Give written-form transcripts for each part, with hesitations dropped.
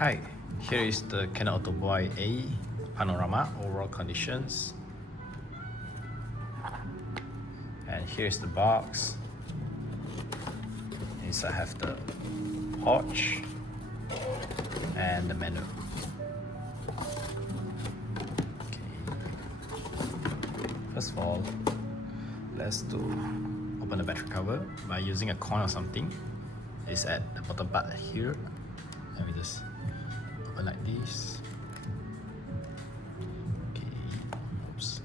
Hi, here is the Canon Autoboy A panorama overall conditions, and here's the box. Inside I have the pouch and the menu. Okay. First of all, let's open the battery cover by using a coin or something. It's at the bottom part here, and we just open like this. Okay, oops.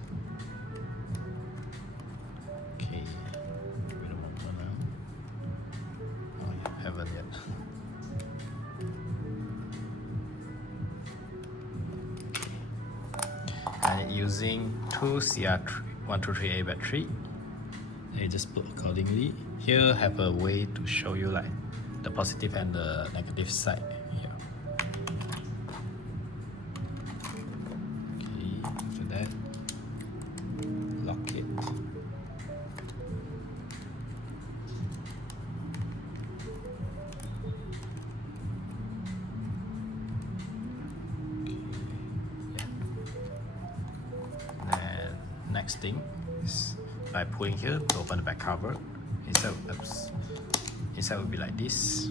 Okay, wait a moment now. Oh yeah, haven't yet. And using two CR123A battery, you just put accordingly. Here have a way to show you like the positive and the negative side here. Okay, after that, lock it. Okay, yeah. And next thing is by pulling here to open the back cover. Inside will be like this.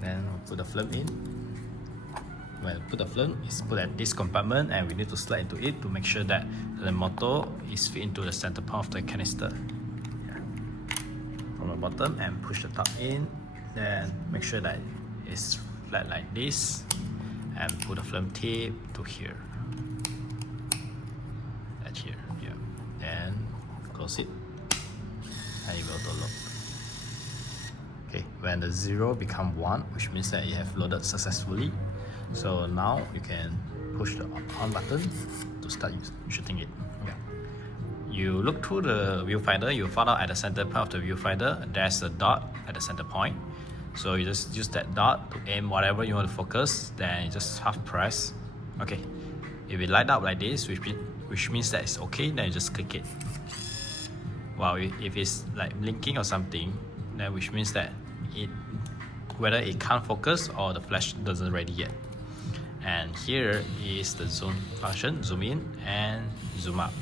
Then we'll put the film in. When we put the film, it's put at this compartment, and we need to slide into it to make sure that the motor is fit into the center part of the canister. Yeah. From the bottom, and push the top in. Then make sure that it's flat like this, and put the film tape to here. At here, yeah. Then close it, and you will auto load. Okay, when the 0 become 1, which means that you have loaded successfully. So now you can push the on button to start shooting it. Yeah. You look through the viewfinder, you find out at the center part of the viewfinder, there's a dot at the center point. So you just use that dot to aim whatever you want to focus, then you just half press. Okay, if it light up like this, which means that it's okay, then you just click it. Well, if it's like blinking or something, then which means that whether it can't focus or the flash doesn't ready yet. And here is the zoom function, zoom in and zoom out.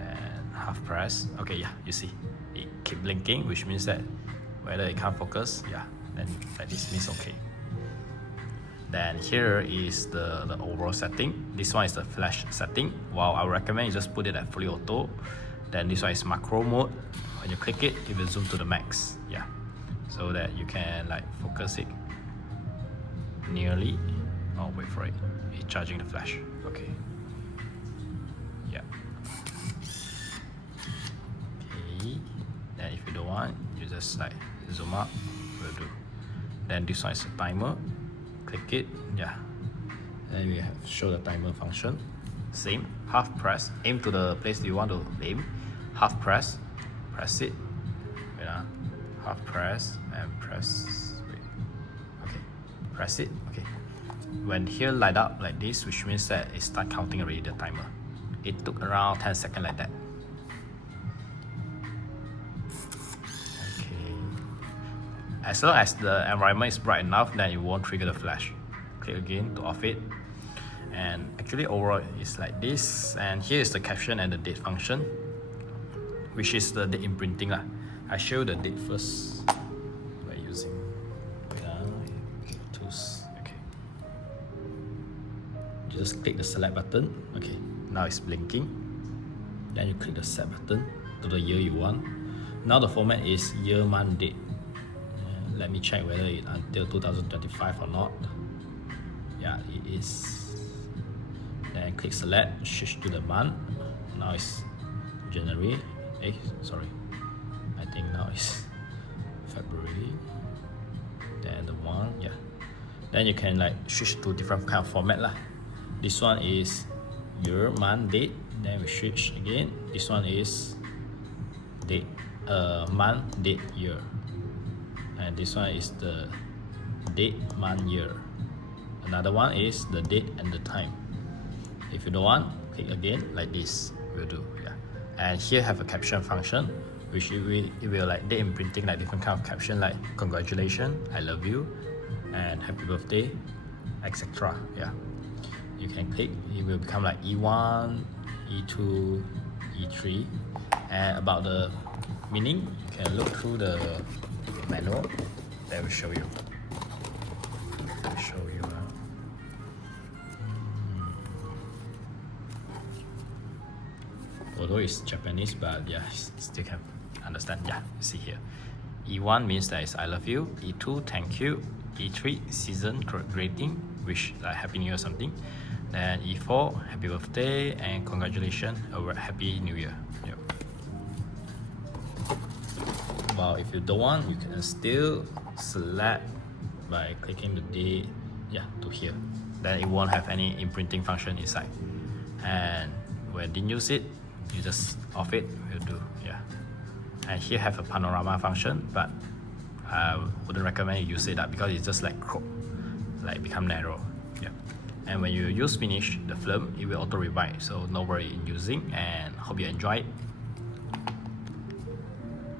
And half press. Okay, yeah, you see it keep blinking, which means that whether it can't focus, yeah, then like this means okay. Then here is the overall setting. This one is the flash setting. Well, I would recommend you just put it at fully auto. Then this one is macro mode. When you click it, it will zoom to the max. Yeah, so that you can like focus it nearly. Oh, wait for it. It's charging the flash. Okay. Yeah. Okay. Then if you don't want, you just like zoom up. Will do. Then this one is a timer. Click it. Yeah. Then we have show the timer function. Same. Half press. Aim to the place you want to aim. Half press. Press it. Wait, half press and press. Wait. Okay. Press it. Okay. When here light up like this, which means that it start counting already the timer. It took around 10 seconds like that. Okay. As long as the environment is bright enough, then it won't trigger the flash. Click again to off it. And actually overall it's like this. And here is the caption and the date function, which is the date imprinting lah. I show the date first by using tools. Okay. You just click the select button. Okay, now it's blinking. Then you click the set button to the year you want. Now the format is year, month, date. Let me check whether it's until 2025 or not. Yeah, it is. Then click select, switch to the month. Now it's January. Sorry, I think now it's February. Then the one, yeah. Then you can like switch to different kind of format lah. This one is year, month, date. Then we switch again. This one is date, month, date, year. And this one is the date, month, year. Another one is the date and the time. If you don't want, click again like this will do. Yeah. And here have a caption function, which it will like date imprinting like different kind of caption like congratulations, I love you, and happy birthday, etc. Yeah, you can click, it will become like E1, E2, E3. And about the meaning, you can look through the manual that will show you. Although it's Japanese, but yeah, still can understand. Yeah, see here. E1 means that it's I love you. E2, thank you. E3, season greeting, wish like Happy New Year or something. Then E4, happy birthday and congratulations, or Happy New Year. Yep. Well, if you don't want, you can still select by clicking the date, yeah, to here. Then it won't have any imprinting function inside. And when didn't use it, you just off it, will do. Yeah. And here have a panorama function, but I wouldn't recommend you use it up because it's just like crop, like become narrow. Yeah. And when you use finish the film, it will auto revive, so no worry in using, and hope you enjoy it.